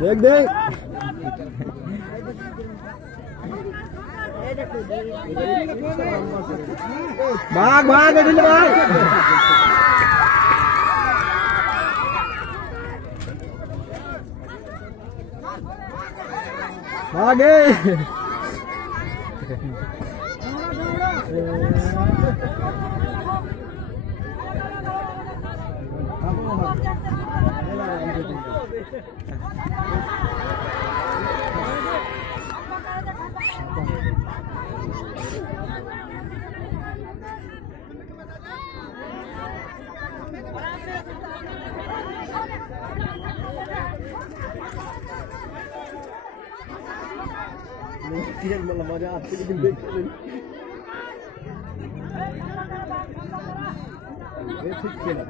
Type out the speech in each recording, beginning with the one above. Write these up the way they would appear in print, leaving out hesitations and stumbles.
देख देख भाग भाग भाग भागे मजा आती है लेकिन देख ये ठीक खेला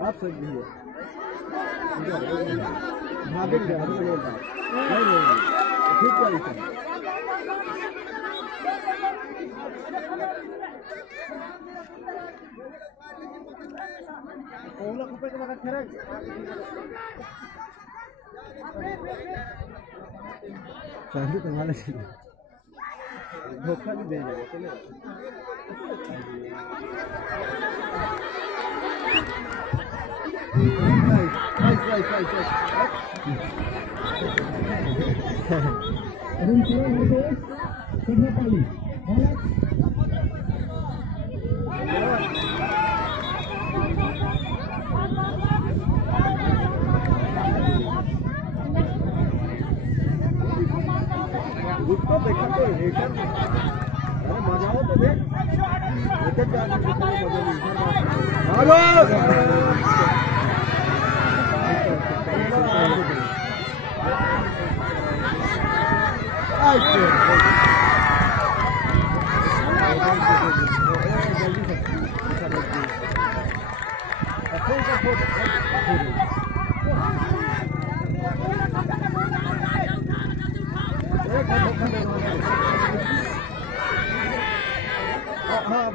आप सही है ठीक वाली चांदी कमाना चाहिए धोखा भी दे जाएगा चले उसको देखा तो एक अरे मजाओ तो देख हाँ